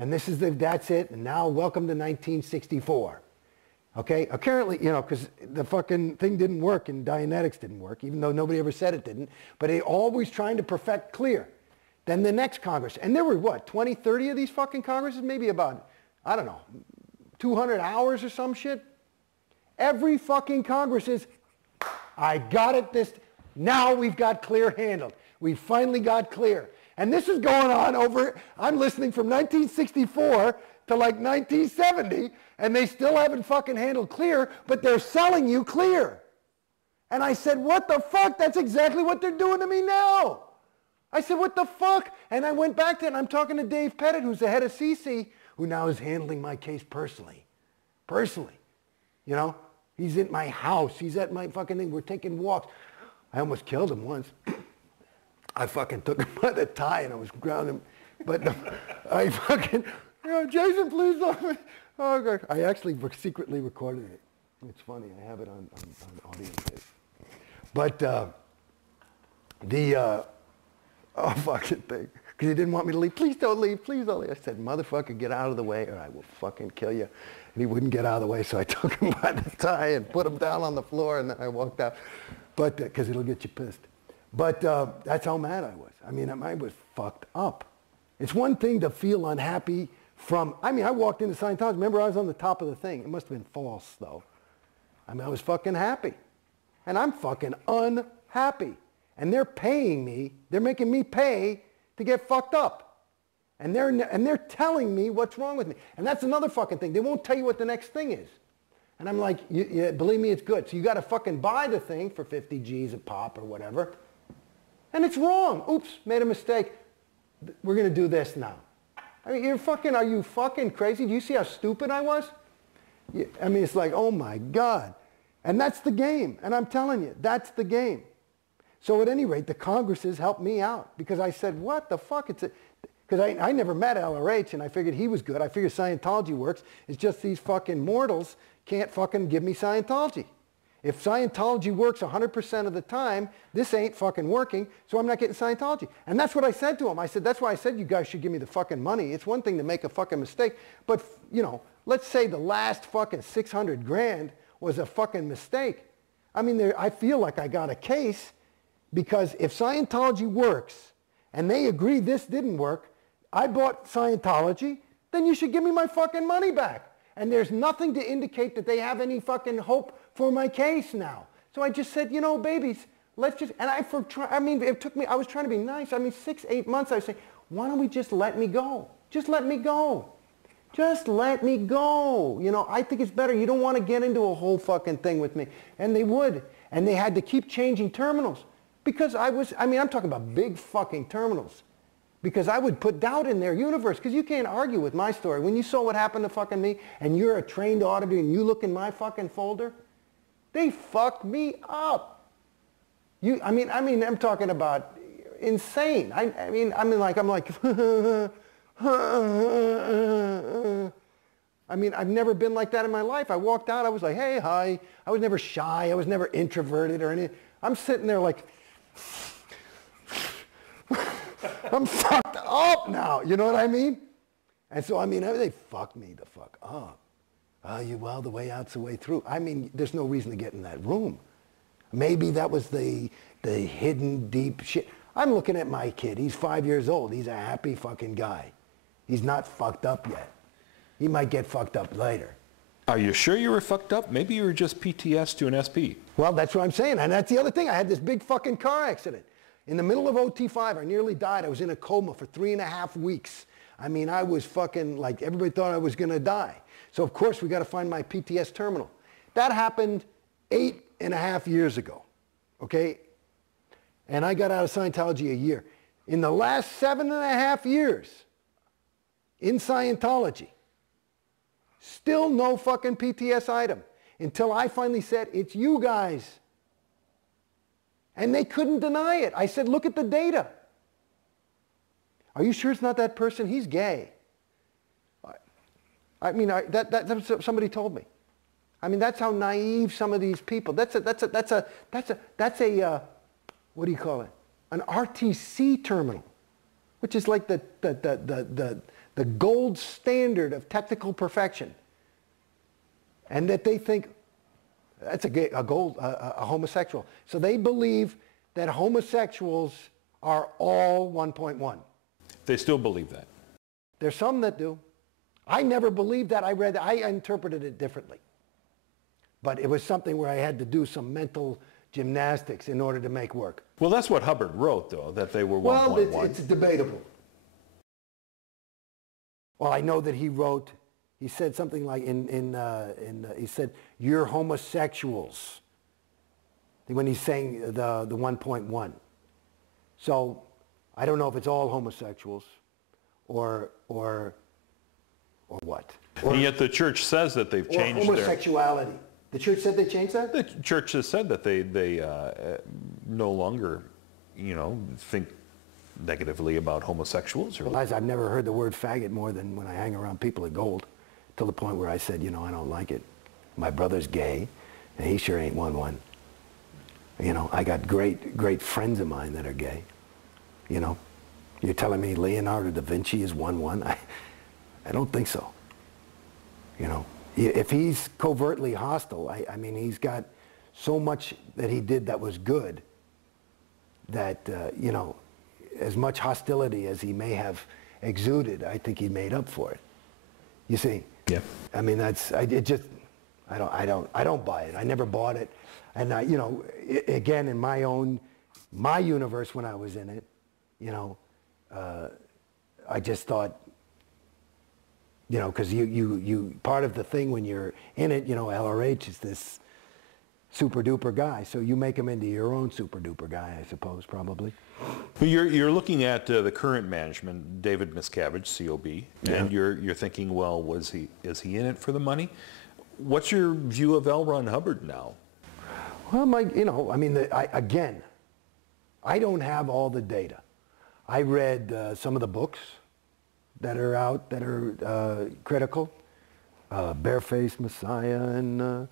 And this is that's it. And now welcome to 1964. Okay? Apparently, you know, because the fucking thing didn't work and Dianetics didn't work, even though nobody ever said it didn't. But they always trying to perfect clear. Then the next Congress. And there were, what, 20, 30 of these fucking Congresses? Maybe about, I don't know, 200 hours or some shit? Every fucking Congress is, I got it this, now we've got clear handled. We finally got clear. And this is going on over, I'm listening from 1964 to like 1970, and they still haven't fucking handled clear, but they're selling you clear. And I said, what the fuck? That's exactly what they're doing to me now. I said, what the fuck? And I went back to it, and I'm talking to Dave Pettit, who's the head of CC, who now is handling my case personally. Personally. You know? He's in my house. He's at my fucking thing. We're taking walks. I almost killed him once. I fucking took him by the tie and I was grounding him. But I fucking, you know, Jason, please don't. Oh, God. I actually secretly recorded it. It's funny. I have it on audio tape. But oh, fucking thing. Because he didn't want me to leave. Please don't leave. Please don't leave. I said, motherfucker, get out of the way or I will fucking kill you. And he wouldn't get out of the way, so I took him by the tie and put him down on the floor, and then I walked out. But, because it'll get you pissed. But that's how mad I was. I mean, I was fucked up. It's one thing to feel unhappy from, I mean, I walked into Scientology. Remember, I was on the top of the thing. It must have been false, though. I mean, I was fucking happy. And I'm fucking unhappy. And they're paying me, they're making me pay to get fucked up. And they're telling me what's wrong with me. And that's another fucking thing. They won't tell you what the next thing is. And I'm like, believe me, it's good. So you got to fucking buy the thing for 50 G's a pop or whatever. And it's wrong. Oops, made a mistake. We're going to do this now. I mean, are you fucking crazy? Do you see how stupid I was? I mean, it's like, oh my God. And that's the game. And I'm telling you, that's the game. So at any rate, the Congresses helped me out because I said, what the fuck? Because I never met LRH and I figured he was good. I figured Scientology works. It's just these fucking mortals can't fucking give me Scientology. If Scientology works 100% of the time, this ain't fucking working, so I'm not getting Scientology. And that's what I said to him. I said, that's why I said you guys should give me the fucking money. It's one thing to make a fucking mistake, but, you know, let's say the last fucking 600 grand was a fucking mistake. I mean, I feel like I got a case because if Scientology works and they agree this didn't work, I bought Scientology, then you should give me my fucking money back. And there's nothing to indicate that they have any fucking hope for my case now. So I just said, you know, babies, let's just, and it took me, I was trying to be nice. I mean, 6, 8 months, I was saying, why don't we just let me go? Just let me go. Just let me go. You know, I think it's better. You don't want to get into a whole fucking thing with me. And they would. And they had to keep changing terminals. Because I'm talking about big fucking terminals. Because I would put doubt in their universe. Because you can't argue with my story. When you saw what happened to fucking me, and you're a trained auditor, and you look in my fucking folder, they fucked me up. I'm talking about insane. I'm like, I mean, I've never been like that in my life. I walked out, I was like, hey, hi. I was never shy. I was never introverted or anything. I'm sitting there like, I'm fucked up now. You know what I mean? And so, I mean, they fucked me the fuck up. Well, the way out's the way through. I mean, there's no reason to get in that room. Maybe that was the hidden deep shit. I'm looking at my kid. He's 5 years old. He's a happy fucking guy. He's not fucked up yet. He might get fucked up later. Are you sure you were fucked up? Maybe you were just PTS to an SP. Well, that's what I'm saying. And that's the other thing. I had this big fucking car accident. In the middle of OT5, I nearly died. I was in a coma for 3.5 weeks. I mean, I was fucking like, everybody thought I was going to die. So, of course, we got to find my PTS terminal. That happened 8.5 years ago, okay? And I got out of Scientology a year. In the last 7.5 years in Scientology, still no fucking PTS item until I finally said, it's you guys. And they couldn't deny it. I said, look at the data. Are you sure it's not that person? He's gay. I mean, that's what somebody told me. I mean, that's how naive some of these people. That's a what do you call it? An RTC terminal, which is like the the gold standard of technical perfection, and that they think that's a homosexual. So they believe that homosexuals are all 1.1. They still believe that. There's some that do. I never believed that. I interpreted it differently. But it was something where I had to do some mental gymnastics in order to make work. Well, that's what Hubbard wrote, though, that they were 1.1. Well, it's debatable. Well, I know that he said something like he said, you're homosexuals, when he's saying the 1.1. So I don't know if it's all homosexuals or what. And yet the church says that they've changed homosexuality. The church said they changed that? The church has said that they no longer, think negatively about homosexuals. Well, I've never heard the word faggot more than when I hang around people at Gold, to the point where I said, I don't like it. My brother's gay, and he sure ain't 1.1. I got great friends of mine that are gay. You're telling me Leonardo da Vinci is 1.1? I don't think so. If he's covertly hostile, I mean, he's got so much that he did that was good that, as much hostility as he may have exuded, I think he made up for it. You see? Yeah. I mean, I don't buy it. I never bought it. And again, in my universe when I was in it, I just thought, because you part of the thing when you're in it, LRH is this super duper guy, so you make him into your own super duper guy, I suppose, probably. Well, you're looking at the current management, David Miscavige, COB, yeah. And you're thinking, well, is he in it for the money? What's your view of L. Ron Hubbard now? Well, again, I don't have all the data. I read some of the books that are out that are critical, Barefaced Messiah and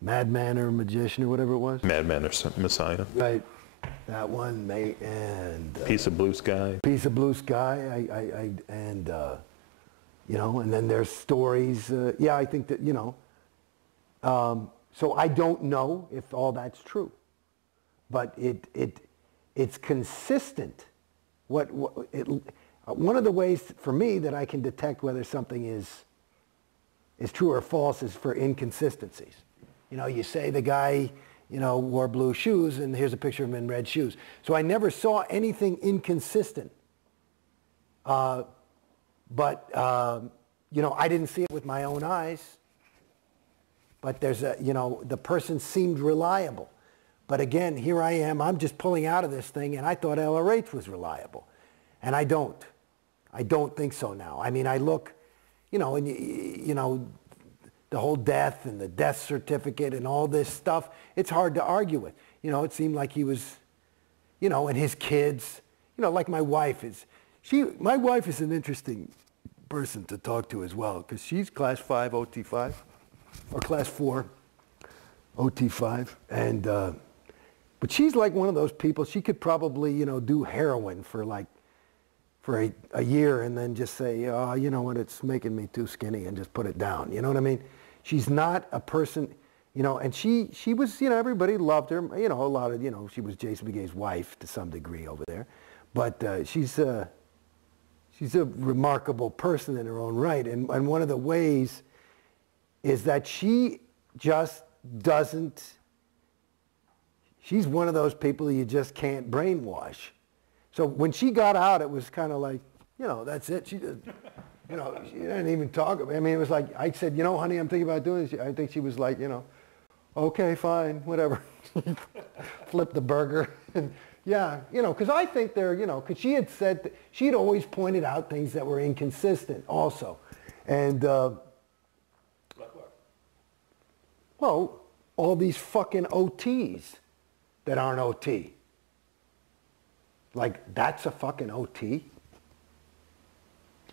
Madman or Magician or whatever it was. Madman or Messiah. Right, that one, and Piece of Blue Sky. Piece of Blue Sky, and then there's stories. I think that so I don't know if all that's true, but it's consistent. One of the ways for me that I can detect whether something is true or false is for inconsistencies. You say the guy, wore blue shoes, and here's a picture of him in red shoes. So I never saw anything inconsistent. But I didn't see it with my own eyes. But there's the person seemed reliable. But again, here I am, I'm just pulling out of this thing, and I thought LRH was reliable. And I don't. I don't think so now. I mean, I look, and the whole death and the death certificate and all this stuff, it's hard to argue with. It seemed like he was, and his kids, like my wife is. My wife is an interesting person to talk to as well, because she's class 5 OT5, or class 4 OT5, and, but she's like one of those people, she could probably, do heroin for a year and then just say, oh, you know what, it's making me too skinny, and just put it down. You know what I mean? She's not a person, and she was, everybody loved her. A lot of, she was Jason Beghe's wife to some degree over there. But she's a remarkable person in her own right. And one of the ways is that she just doesn't, she's one of those people you just can't brainwash. So when she got out, it was kind of like, that's it. She just, she didn't even talk. I mean, it was like, I said, honey, I'm thinking about doing this. I think she was like, okay, fine, whatever. Flip the burger. And yeah, because I think they're, because she had said, she had always pointed out things that were inconsistent also. And, well, all these fucking OTs that aren't OT. Like, that's a fucking OT?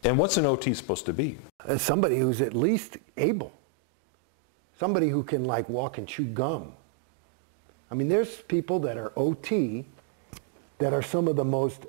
And what's an OT supposed to be? Somebody who's at least able. Somebody who can, walk and chew gum. I mean, there's people that are OT that are some of the most